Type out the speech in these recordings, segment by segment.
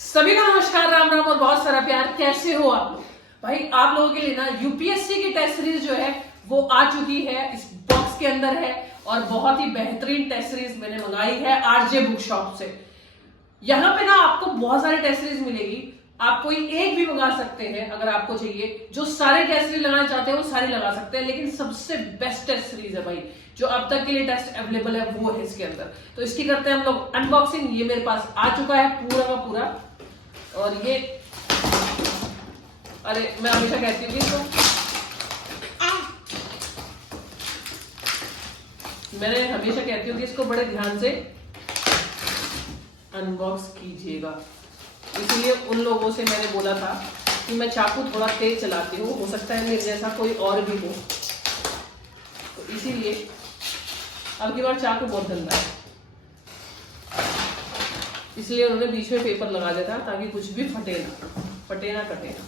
सभी को नमस्कार, राम राम और बहुत सारा प्यार। कैसे हो आप लोग? भाई आप लोगों के लिए ना यूपीएससी की टेस्ट सीरीज जो है वो आ चुकी है, इस बॉक्स के अंदर है और बहुत ही बेहतरीन टेस्ट सीरीज मैंने मंगाई है आरजे बुक शॉप से। यहाँ पे ना आपको बहुत सारी टेस्ट सीरीज मिलेगी, आप कोई एक भी मंगा सकते हैं अगर आपको चाहिए। जो सारे टेस्ट सीरीज लगाना चाहते हैं वो सारी लगा सकते हैं, लेकिन सबसे बेस्ट टेस्ट सीरीज है भाई जो अब तक के लिए टेस्ट अवेलेबल है वो है इसके अंदर। तो इसकी करते हैं हम लोग अनबॉक्सिंग। ये मेरे पास आ चुका है पूरा का पूरा, और ये अरे मैं हमेशा कहती हूँ कि इसको मैंने हमेशा कहती हूँ कि इसको बड़े ध्यान से अनबॉक्स कीजिएगा, इसलिए उन लोगों से मैंने बोला था कि मैं चाकू थोड़ा तेज चलाती हूँ, हो सकता है मेरे जैसा कोई और भी हो, तो इसीलिए अब की बार चाकू बहुत गंदा है, इसलिए उन्होंने बीच में पेपर लगा दिया था ताकि कुछ भी फटे ना कटे ना।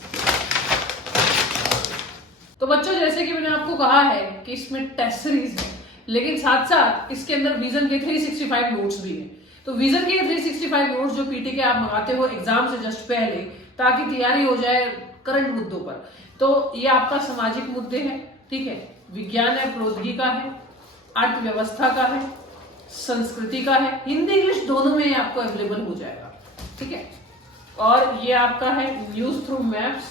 तो बच्चों, जैसे कि मैंने आपको कहा है कि इसमें टेस्ट सीरीज है, लेकिन साथ साथ इसके अंदर विजन के 365 नोट्स भी हैं। तो विजन के 365 नोट्स जो पीटी के आप मंगाते हो एग्जाम से जस्ट पहले, ताकि तैयारी हो जाए करंट मुद्दों पर। तो ये आपका सामाजिक मुद्दे हैं, ठीक है, विज्ञान है, प्रौद्योगिकी का है, अर्थव्यवस्था का है, संस्कृति का है, हिंदी इंग्लिश दोनों में आपको अवेलेबल हो जाएगा, ठीक है। और ये आपका है न्यूज थ्रू मैप्स,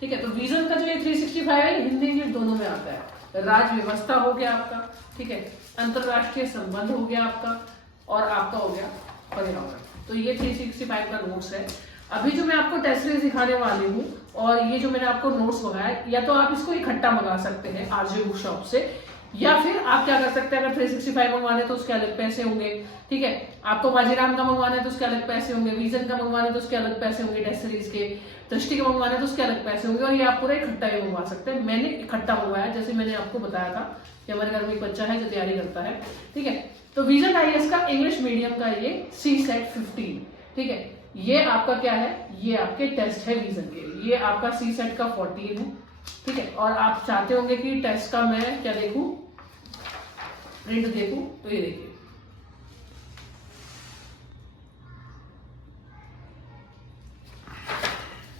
ठीक है। तो विजन का जो ये 365 है हिंदी इंग्लिश दोनों में आता है। राज्य व्यवस्था हो गया आपका, ठीक है, अंतरराष्ट्रीय संबंध हो गया आपका, और आपका हो गया पर्यावरण। तो ये 365 का नोट्स है। अभी जो मैं आपको टेस्ट सीरीज दिखाने वाली हूँ और ये जो मैंने आपको नोट्स मंगाया, या तो आप इसको इकट्ठा मंगा सकते हैं आरजे बुक शॉप से, या फिर आप क्या कर सकते हैं, अगर 365 मंगवाने तो उसके अलग पैसे होंगे, ठीक है। आपको बाजीराम का मंगवाना है तो उसके अलग पैसे होंगे, विजन का मंगवाना है तो उसके अलग पैसे होंगे, टेस्ट सीरीज के, दृष्टि के मंगवाना है तो उसके अलग पैसे होंगे, और ये आप पूरा इकट्ठा भी मंगवा सकते हैं। मैंने इकट्ठा मंगवाया, जैसे मैंने आपको बताया था कि हमारे घर में एक बच्चा है जो तैयारी करता है, ठीक है। तो विजन आईएएस का इंग्लिश मीडियम का ये सी सेट 15, ठीक है। ये आपका क्या है, ये आपके टेस्ट है विजन के, ये आपका सी सेट का 14 है, ठीक है। और आप चाहते होंगे कि टेस्ट का मैं क्या देखूं, प्रिंट देखूं, तो ये देखिए,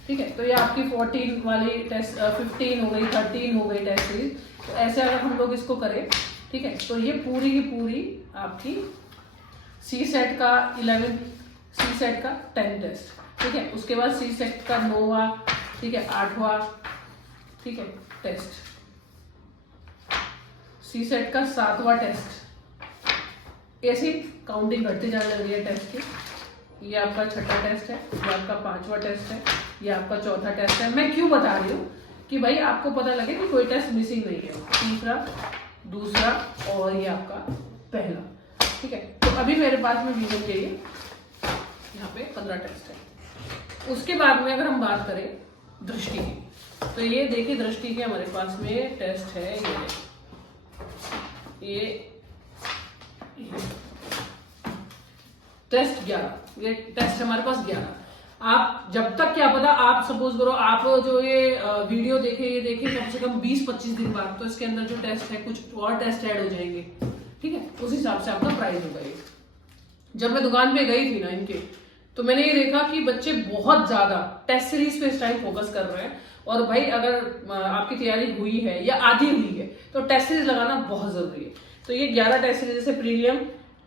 ठीक है। तो ये आपकी 14 वाली टेस्ट 15 हो गई, 13 हो गई टेस्ट सीरीज। तो ऐसे अगर हम लोग इसको करें, ठीक है, तो ये पूरी की पूरी आपकी सी सेट का 11, सी सेट का 10 टेस्ट, ठीक है। उसके बाद सी सेट का 9वां, ठीक है, 8वां, ठीक है, टेस्ट, सी सेट का 7वां टेस्ट, ऐसी काउंटिंग घटती जाने लग रही है टेस्ट की। ये आपका छठा टेस्ट है, ये आपका 5वां टेस्ट है, ये आपका चौथा टेस्ट है। मैं क्यों बता रही हूँ कि भाई आपको पता लगे कि कोई टेस्ट मिसिंग नहीं है। तीसरा, दूसरा और ये आपका पहला, ठीक है। तो अभी मेरे पास में विजन के लिए यहाँ पे 15 टेस्ट है। उसके बाद में अगर हम बात करें दृष्टि की, तो ये देखिए दृष्टि के हमारे पास में टेस्ट है, ये टेस्ट 11, ये टेस्ट हमारे पास 11। आप जब तक क्या पता, आप सपोज करो आप जो ये वीडियो देखे, ये देखे कम से कम 20-25 दिन बाद, तो इसके अंदर जो टेस्ट है कुछ और टेस्ट ऐड हो जाएंगे, ठीक है। उस हिसाब से आपका प्राइस होगा ये। जब मैं दुकान पे गई थी ना इनके, तो मैंने ये देखा कि बच्चे बहुत ज्यादा टेस्ट सीरीज पे इस टाइम फोकस कर रहे हैं। और भाई अगर आपकी तैयारी हुई है या आधी हुई है तो टेस्ट सीरीज लगाना बहुत जरूरी है। तो ये 11 टेस्ट सीरीज, जैसे प्रीलियम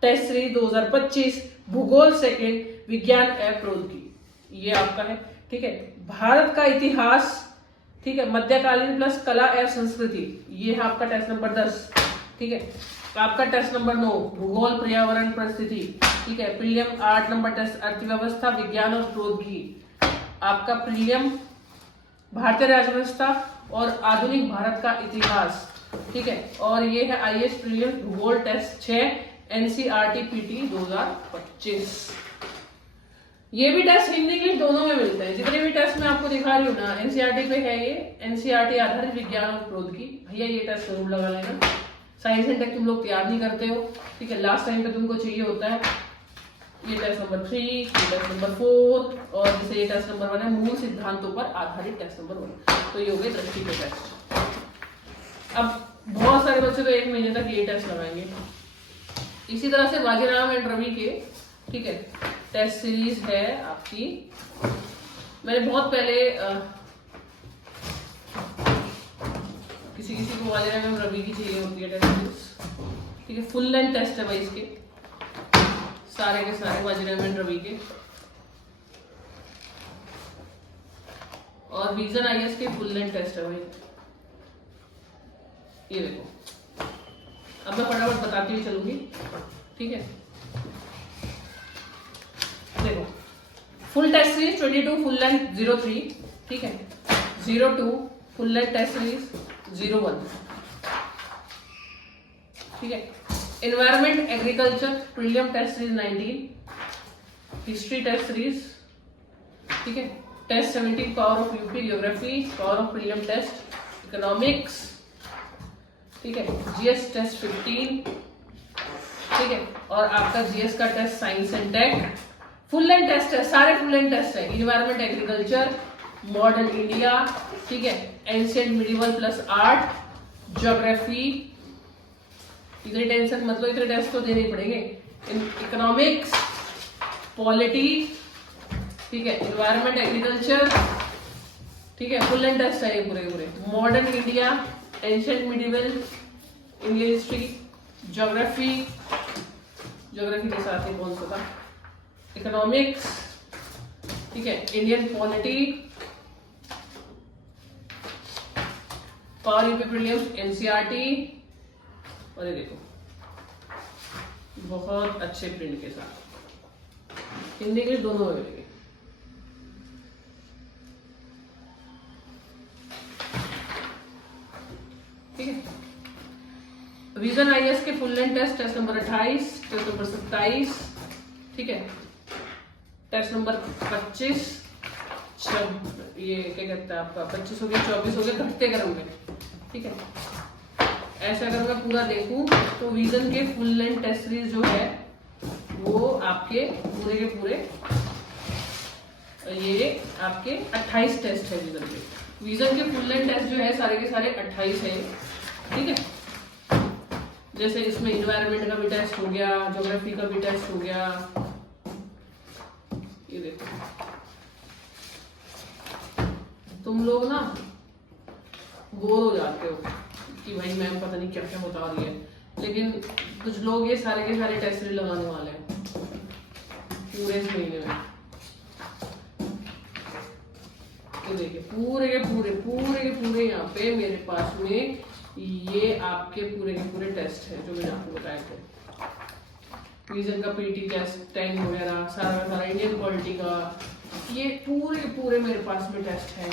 टेस्ट सीरीज 2025, भूगोल सेकेंड, विज्ञान एवं प्रौद्योगिकी, ये आपका है, ठीक है। भारत का इतिहास, ठीक है, मध्यकालीन प्लस कला एवं संस्कृति, ये है आपका टेस्ट नंबर 10, ठीक है। आपका टेस्ट नंबर 9 भूगोल पर्यावरण परिस्थिति, ठीक है। प्रीलियम 8 नंबर टेस्ट अर्थव्यवस्था विज्ञान और प्रौद्योगिकी, आपका प्रीलियम भारतीय राज्य व्यवस्था और आधुनिक भारत का इतिहास, ठीक है। और ये है आईएएस प्रीलियम भूगोल टेस्ट 6 एनसीईआरटी पीटी 2025। ये भी टेस्ट हिंदी इंग्लिश दोनों में मिलते हैं। जितने भी टेस्ट मैं आपको दिखा रही हूँ ना, एनसीईआरटी पे है, ये एनसीईआरटी आधारित विज्ञान और प्रौद्योगिकी। भैया ये टेस्ट जरूर लगा लेना। साइंस एंड टेक तुम लोग तैयार नहीं करते हो, ठीक है, लास्ट टाइम पे तुमको चाहिए होता है। ये टेस्ट नंबर 3, ये टेस्ट नंबर 4, और जैसे ये टेस्ट नंबर 1 है मूल सिद्धांतों पर आधारित टेस्ट नंबर 1। तो ये हो गए दृष्टि के टेस्ट। अब बहुत सारे बच्चे तो 1 महीने तक ये टेस्ट लगाएंगे। इसी तरह से बाजीराम एंड रवि के, ठीक है, टेस्ट सीरीज है आपकी। मैंने बहुत पहले किसी को वाजिराम रवि की चाहिए होती है टेस्ट सीरीज, ठीक है। फुल लेंथ टेस्ट है भाई इसके, सारे के सारे वाजिराम रवि के। और विजन आईएएस के फुल लेंथ टेस्ट है भाई। ये देखो, अब मैं फटाफट बताती हुई चलूंगी, ठीक है। देखो, full test series 22 full length 03, ठीक है। 02 फुल लेंथ टेस्ट सीरीज 01, ठीक है। Environment agriculture prelim test series 19, history test series, ठीक है। Test 17 power of UP geography power of prelim test, economics, ठीक है। जीएस टेस्ट 15, ठीक है। और आपका जीएस का test science and tech full length test है, सारे फुल लेंथ टेस्ट है। इन्वायरमेंट एग्रीकल्चर, मॉडर्न इंडिया, ठीक है। Ancient medieval plus art, geography, इतने टेंशन मतलब इतने टेस्ट तो देने ही पड़ेंगे। इकोनॉमिक्स, पॉलिटी, ठीक है। इन्वायरमेंट एग्रीकल्चर, ठीक है। फुल लेंथ टेस्ट है ये पूरे पूरे। Modern India, ancient medieval, Indian history, geography के साथ ही कौन सा था, इकोनॉमिक्स, ठीक है। Indian polity, power UP prelims, NCERT. और ये देखो बहुत अच्छे प्रिंट के साथ, हिंदी इंग्लिश दोनों में मिलेंगे, ठीक है। विजन आईएएस के full length test, test number 28, test number 27, ठीक है। टेस्ट नंबर 25, ये क्या कहता है आपका 25 हो गया, 24 हो गया घटते क्रम में, ठीक है। ऐसा अगर मैं पूरा देखूं तो विजन के फुल लेंथ टेस्ट सीरीज जो है वो आपके पूरे के पूरे ये आपके 28 टेस्ट है विजन के। विजन के फुल लेंथ टेस्ट जो है सारे के सारे 28 है, ठीक है। जैसे इसमें इन्वायरमेंट का भी टेस्ट हो गया, ज्योग्राफी का भी टेस्ट हो गया, ये देखो। तुम लोग ना बोर हो जाते हो कि भाई मैम पता नहीं क्या क्या बता रही है, लेकिन कुछ लोग ये सारे के सारे टेस्ट लगाने वाले हैं पूरे इस महीने में। तो देखिए पूरे के पूरे यहाँ पे मेरे पास में ये आपके पूरे के पूरे टेस्ट है जो मैंने आपको बताए थे। विजन का पीटी टेस्ट 10 वगैरह सारा का सारा, इंडियन पॉलिटी का, ये पूरे के पूरे मेरे पास में टेस्ट है।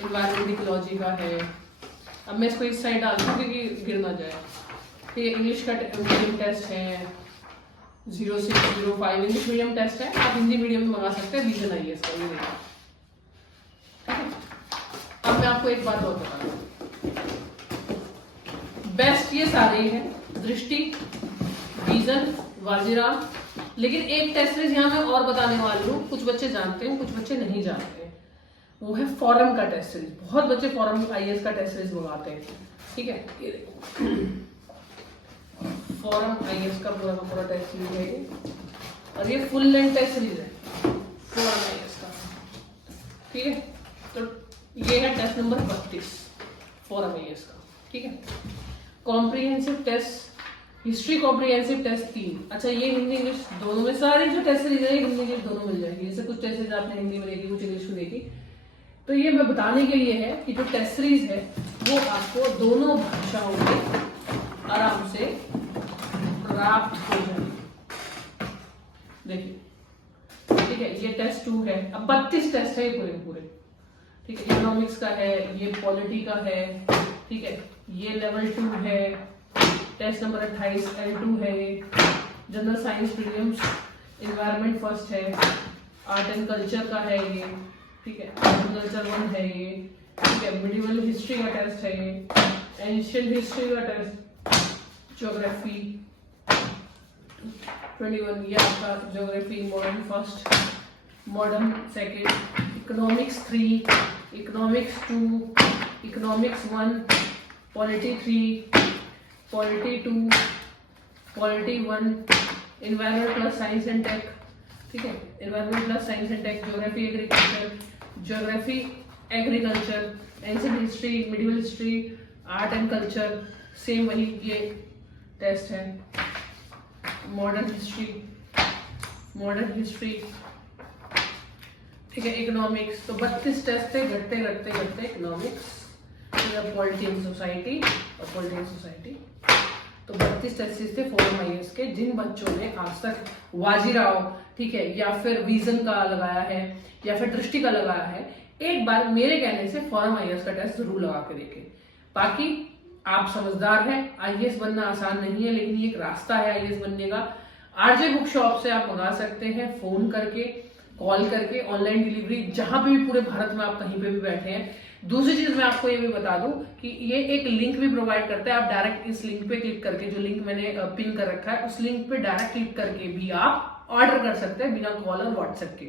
इन्वायरमेंट इकोलॉजी का है। अब मैं इसको इस साइड डाल दूँ क्योंकि गिर ना जाए। फिर इंग्लिश का मीडियम टेस्ट है 0605, इंग्लिश मीडियम टेस्ट है, आप हिंदी मीडियम में मंगा सकते हैं। विजन आईएएस का ये देखिए, ठीक है। अब मैं आपको एक बात और बता दूँ, बेस्ट ये सारे ही हैं, दृष्टि, विजन, वाजिराम। लेकिन एक टेस्ट सीरीज यहाँ मैं और बताने वाली हूँ, कुछ बच्चे जानते हैं कुछ बच्चे नहीं जानते हैं, वो है फॉरम का टेस्ट सीरीज। बहुत बच्चे फॉरम आईएएस का टेस्ट सीरीज मंगाते हैं, ठीक है। ये देखो फॉरम आईएएस का पूरा टेस्ट सीरीज है ये, और ये फुल लेंथ टेस्ट सीरीज है फॉरम आईएएस का, ठीक है। तो ये है टेस्ट नंबर 32 फॉरम आईएएस का, ठीक है। Comprehensive test, history comprehensive test 3। अच्छा ये हिंदी इंग्लिश दोनों में, सारी जो टेस्ट सीरीज है हिंदी इंग्लिश दोनों मिल जाएगी। जैसे कुछ टेस्ट सीरीज आपने हिंदी में देखी, कुछ इंग्लिश में देखी, तो ये मैं बताने के लिए है कि जो टेस्ट सीरीज है वो आपको दोनों भाषाओं में आराम से प्राप्त हो जाएगी। देखिए, ठीक है। ये टेस्ट 2 है। अब 32 टेस्ट है ये पूरे, ठीक है। इकोनॉमिक्स का है, ये पॉलिटी का है, ठीक है। ये लेवल 2 है, टेस्ट नंबर 28 L2 है। General science prelims, environment first है, आर्ट एंड कल्चर का है ये, ठीक है। कल्चर 1 है ये, ठीक है। मिडिवल हिस्ट्री का टेस्ट है ये, एंशिएंट हिस्ट्री का टेस्ट, ज्योग्राफी 21, ये आपका geography modern first, modern second, economics 3, economics 2, economics 1, polity 3, polity 2, polity 1, environment plus science and tech ठीक है। Environment plus science and tech, geography agriculture, geography agriculture, ancient history, medieval history, art and culture, same वही ये test है। Modern history, ठीक है। Economics, तो 32 test थे, घटते घटते घटते इकोनॉमिक्स, पॉलिटी एंड सोसाइटी और पॉलिटी एंड सोसाइटी। तो 32 टेस्ट थे फॉरम आईएएस के, जिन बच्चों ने आज तक वाजीराव, ठीक है, या फिर विजन का लगाया है या फिर दृष्टि का लगाया है, एक बार मेरे कहने से फॉरम आईएएस का टेस्ट जरूर लगा के देखें। बाकी आप समझदार हैं, आईएएस बनना आसान नहीं है, लेकिन ये एक रास्ता है आईएएस बनने का। आरजे बुक शॉप से आप मंगा सकते हैं, फोन करके, कॉल करके, ऑनलाइन डिलीवरी, जहां पे भी पूरे भारत में आप कहीं पे भी बैठे हैं। दूसरी चीज मैं आपको ये भी बता दूं कि ये एक लिंक भी प्रोवाइड करता है। आप डायरेक्ट इस लिंक पे क्लिक करके, जो लिंक मैंने पिन कर रखा है, उस लिंक पे डायरेक्ट क्लिक करके भी आप ऑर्डर कर सकते हैं बिना कॉल और व्हाट्सएप के।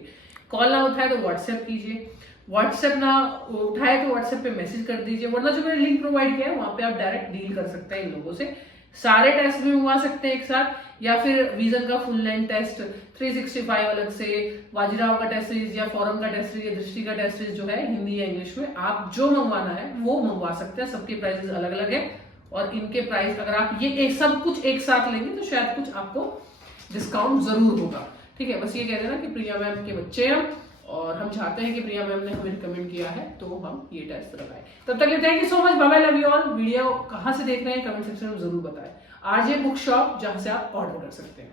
कॉल ना उठाए तो व्हाट्सएप कीजिए, व्हाट्सएप ना उठाए तो व्हाट्सएप पे मैसेज कर दीजिए, वरना जो मैंने लिंक प्रोवाइड किया है वहां पे आप डायरेक्ट डील कर सकते हैं इन लोगों से। सारे टेस्ट भी मंगवा सकते हैं एक साथ, या फिर विजन का फुल लेंथ टेस्ट 365 अलग से, वाजीराव का टेस्ट सीरीज या फॉरम का टेस्ट सीरीज या दृष्टि का टेस्ट सीरीज जो है हिंदी या इंग्लिश में, आप जो मंगवाना है वो मंगवा सकते हैं। सबके प्राइसेस अलग अलग है और इनके प्राइस अगर आप ये सब कुछ एक साथ लेंगे तो शायद कुछ आपको डिस्काउंट जरूर होगा। ठीक है, बस ये कह देना कि प्रिया मैम के बच्चे हैं और हम चाहते हैं कि प्रिया मैम ने हमें रिकमेंड किया है तो हम ये टेस्ट लगाए। तब तक thank you so much, bye bye, love you all. Video कहाँ से देख रहे हैं कमेंट सेक्शन में जरूर बताएं। आरजे बुक शॉप, जहां से आप ऑर्डर कर सकते हैं।